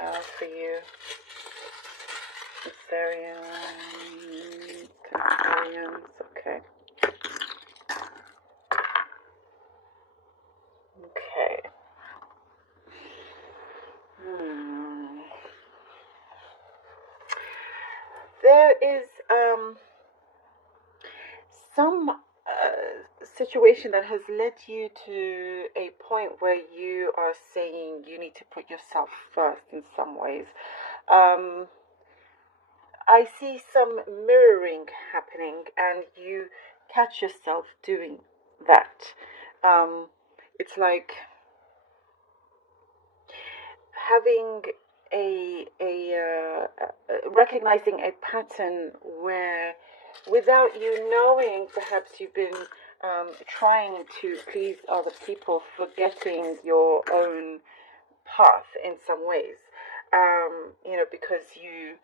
have for you. Cancerians, okay. Okay. There is some situation that has led you to a point where you are saying you need to put yourself first in some ways. I see some mirroring happening, and you catch yourself doing that. It's like having recognizing a pattern where, without you knowing, perhaps you've been trying to please other people, forgetting your own path in some ways. Because you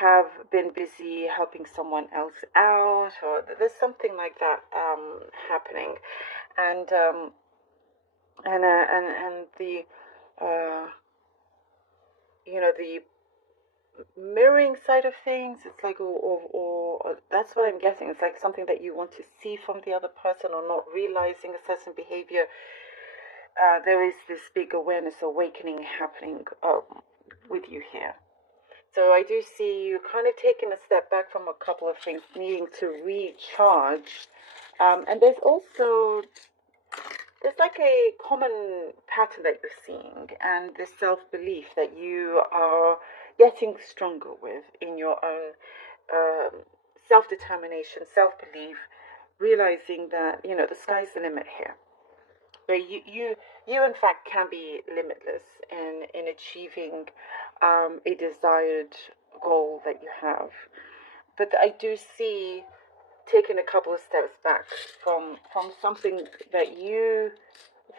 have been busy helping someone else out, or there's something like that happening, and the the mirroring side of things, it's like, or that's what I'm getting. It's like something that you want to see from the other person, or not realizing a certain behavior. There is this big awareness awakening happening with you here. So I do see you kind of taking a step back from a couple of things, needing to recharge. And there's like a common pattern that you're seeing, and this self-belief that you are getting stronger with in your own self-determination, self-belief, realizing that, the sky's the limit here. Where you in fact can be limitless in achieving a desired goal that you have. But I do see taking a couple of steps back from something that you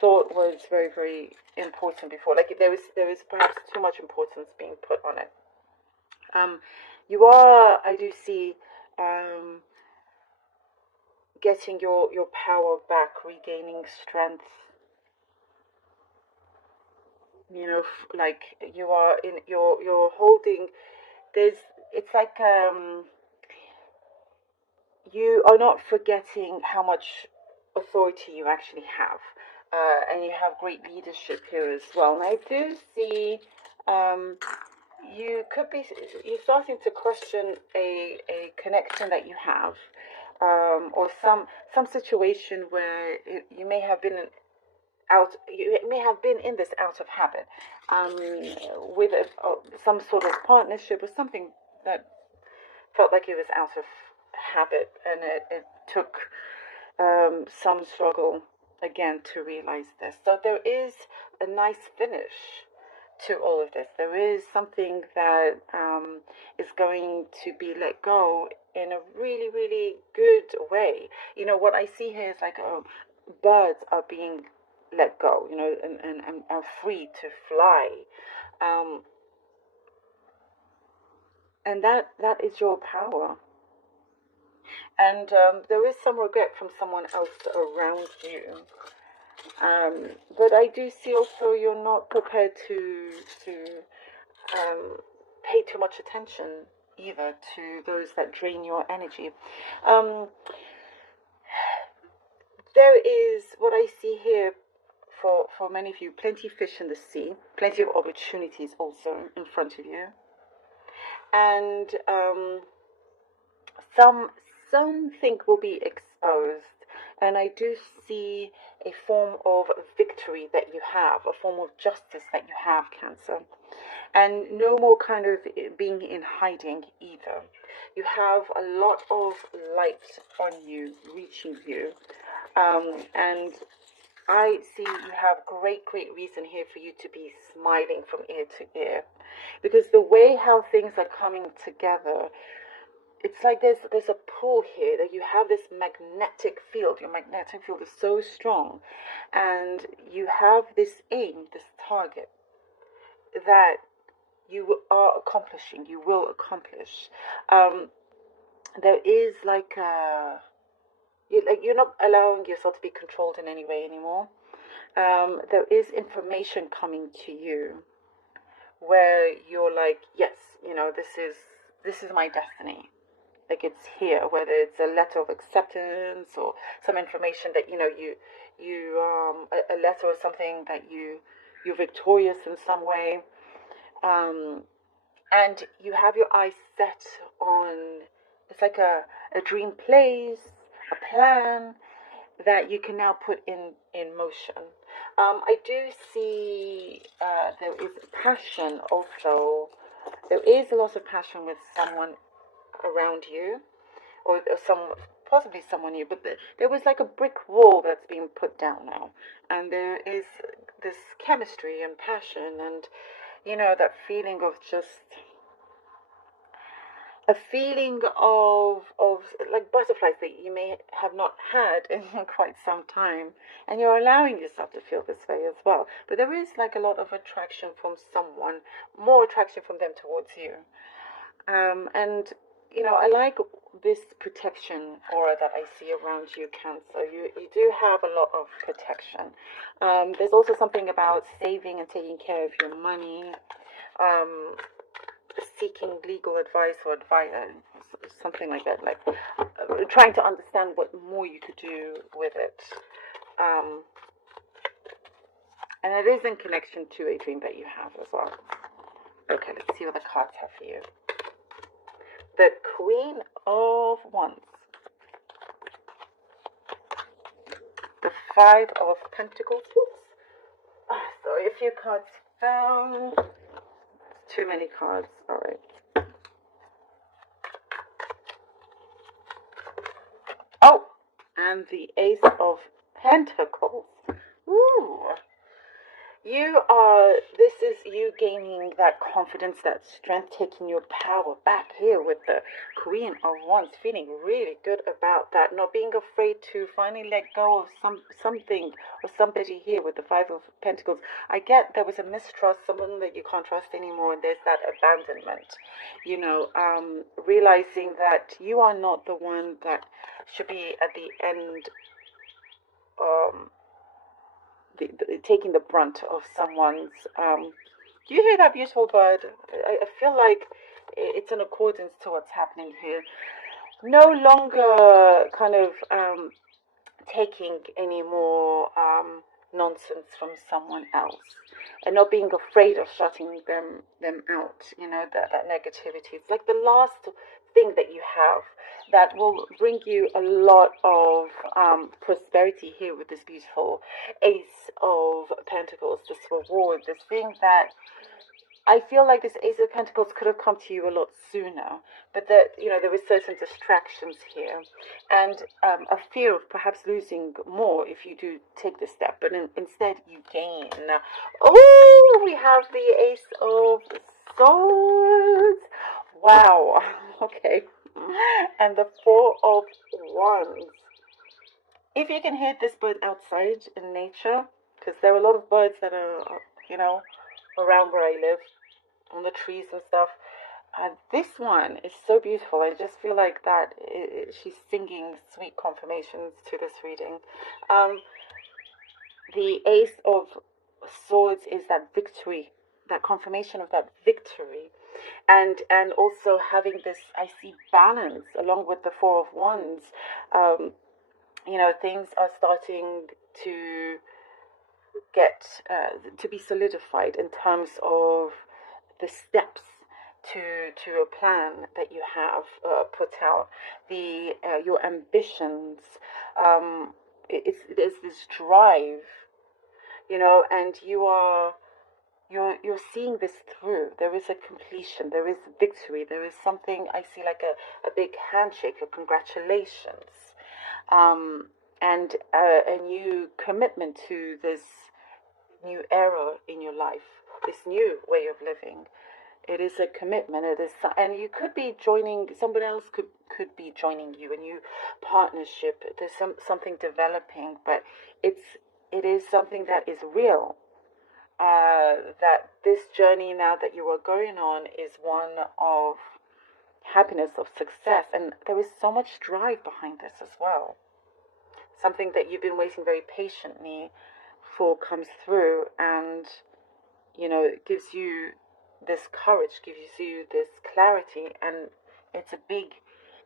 thought was very, very important before. Like there is perhaps too much importance being put on it. I do see getting your power back, regaining strength. Like you are you're holding. It's like you are not forgetting how much authority you actually have, and you have great leadership here as well. And I do see you're starting to question a connection that you have, or some situation where you may have been in this out of habit, with some sort of partnership or something that felt like it was out of habit, and it took some struggle again to realize this. So there is a nice finish to all of this. There is something that is going to be let go in a really, really good way. What I see here is like birds are being let go, and are free to fly. And that is your power. And there is some regret from someone else around you. But I do see also you're not prepared to pay too much attention either to those that drain your energy. There is, what I see here for many of you, plenty of fish in the sea, plenty of opportunities also in front of you. And something will be exposed, and I do see a form of victory that you have, a form of justice that you have, Cancer, and no more kind of being in hiding either. You have a lot of light on you, reaching you, and I see you have great reason here for you to be smiling from ear to ear, because the way how things are coming together, it's like there's a pull here, that you have this magnetic field. Your magnetic field is so strong, and you have this aim, this target that you are accomplishing. You will accomplish. There is like you're not allowing yourself to be controlled in any way anymore. There is information coming to you where you're like, yes, this is my destiny. Like, it's here, whether it's a letter of acceptance or some information that a letter or something that you're victorious in some way, um, and you have your eyes set on, it's like a dream place, a plan that you can now put in motion. I do see there is passion also. There is a lot of passion with someone around you, or possibly someone new, but there was like a brick wall that's being put down now, and there is this chemistry and passion, and that feeling of just a feeling of like butterflies that you may have not had in quite some time, and you're allowing yourself to feel this way as well. But there is like a lot of attraction from someone, more attraction from them towards you. And I like this protection aura that I see around you, Cancer. You do have a lot of protection. There's also something about saving and taking care of your money, seeking legal advice or advice, something like that, like trying to understand what more you could do with it. And it is in connection to a dream that you have as well. Okay, let's see what the cards have for you. The Queen of Wands, the Five of Pentacles. Sorry, a few cards fell. Too many cards. All right. Oh, and the Ace of Pentacles. Ooh. This is you gaining that confidence, that strength, taking your power back here with the Queen of Wands, feeling really good about that, not being afraid to finally let go of something or somebody here with the Five of Pentacles. I get there was a mistrust, someone that you can't trust anymore, and there's that abandonment, realizing that you are not the one that should be at the end, taking the brunt of someone's. Do you hear that beautiful bird? I feel like it's in accordance to what's happening here. No longer kind of taking any more nonsense from someone else, and not being afraid of shutting them out. That negativity. It's like the last thing that you have that will bring you a lot of prosperity here with this beautiful Ace of Pentacles, this reward, this thing that I feel like this Ace of Pentacles could have come to you a lot sooner, but that there were certain distractions here, and a fear of perhaps losing more if you do take this step, but instead you gain. Oh, we have the Ace of Swords. Wow. Okay. And the Four of Wands. If you can hear this bird outside in nature, because there are a lot of birds that are, around where I live, on the trees and stuff. This one is so beautiful. I just feel like that she's singing sweet confirmations to this reading. The Ace of Swords is that victory, that confirmation of that victory. And also having this, I see balance along with the Four of Wands. Things are starting to get to be solidified in terms of the steps to a plan that you have put out, your ambitions. There's this drive, and you're seeing this through. There is a completion, there is victory, there is something, I see like a big handshake, a congratulations, and a new commitment to this new era in your life, this new way of living. It is a commitment. It is, and you could be joining. Somebody else could be joining you, a new partnership. There's something developing, but it is something that is real. That this journey now that you are going on is one of happiness, of success, and there is so much drive behind this as well. Something that you've been waiting very patiently for comes through, and it gives you this courage, gives you this clarity, and it's a big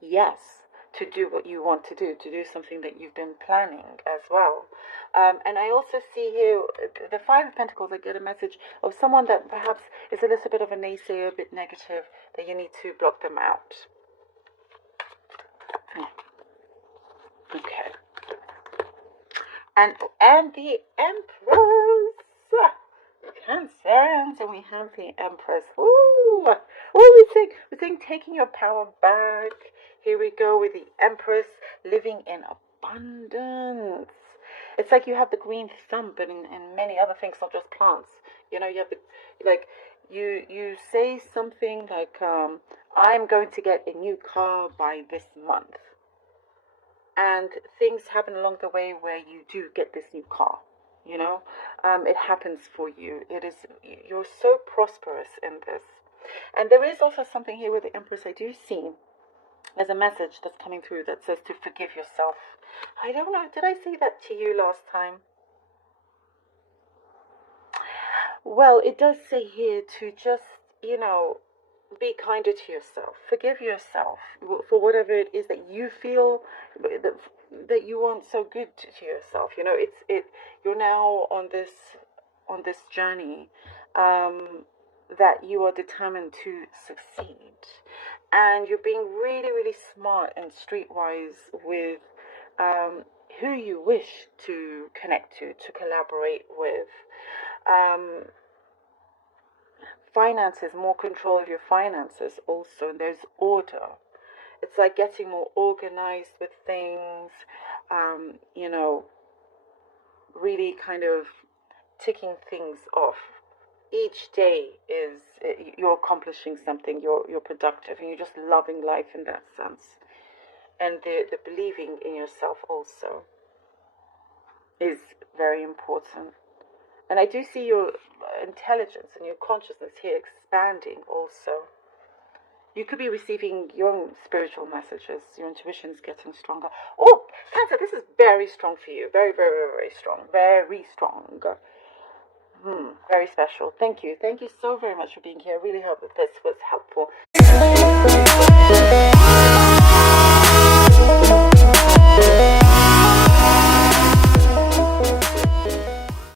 yes to do what you want to do something that you've been planning as well. And I also see here the Five of Pentacles. I get a message of someone that perhaps is a little bit of a naysayer, a bit negative, that you need to block them out. Okay. And the Empress. Cancerians, and we have the Empress. Ooh, we're saying taking your power back. Here we go with the Empress, living in abundance. It's like you have the green thumb, but in many other things, not just plants. You know, you have you say something like, I'm going to get a new car by this month. And things happen along the way where you do get this new car. You know, it happens for you. You're so prosperous in this. And there is also something here with the Empress. I do see there's a message that's coming through that says to forgive yourself. I don't know, did I say that to you last time? Well, it does say here to just, be kinder to yourself. Forgive yourself for whatever it is that you feel that you weren't so good to yourself. You're now on this journey that you are determined to succeed, and you're being really, really smart and streetwise with who you wish to connect to collaborate with. Finances, more control of your finances also, and there's order. It's like getting more organized with things, really kind of ticking things off. Each day is, you're accomplishing something, you're productive, and you're just loving life in that sense. And the believing in yourself also is very important. And I do see your intelligence and your consciousness here expanding also. You could be receiving your own spiritual messages. Your intuition is getting stronger. Oh, Cancer, this is very strong for you. Very, very, very, very strong. Very strong. Very special. Thank you. Thank you so very much for being here. I really hope that this was helpful.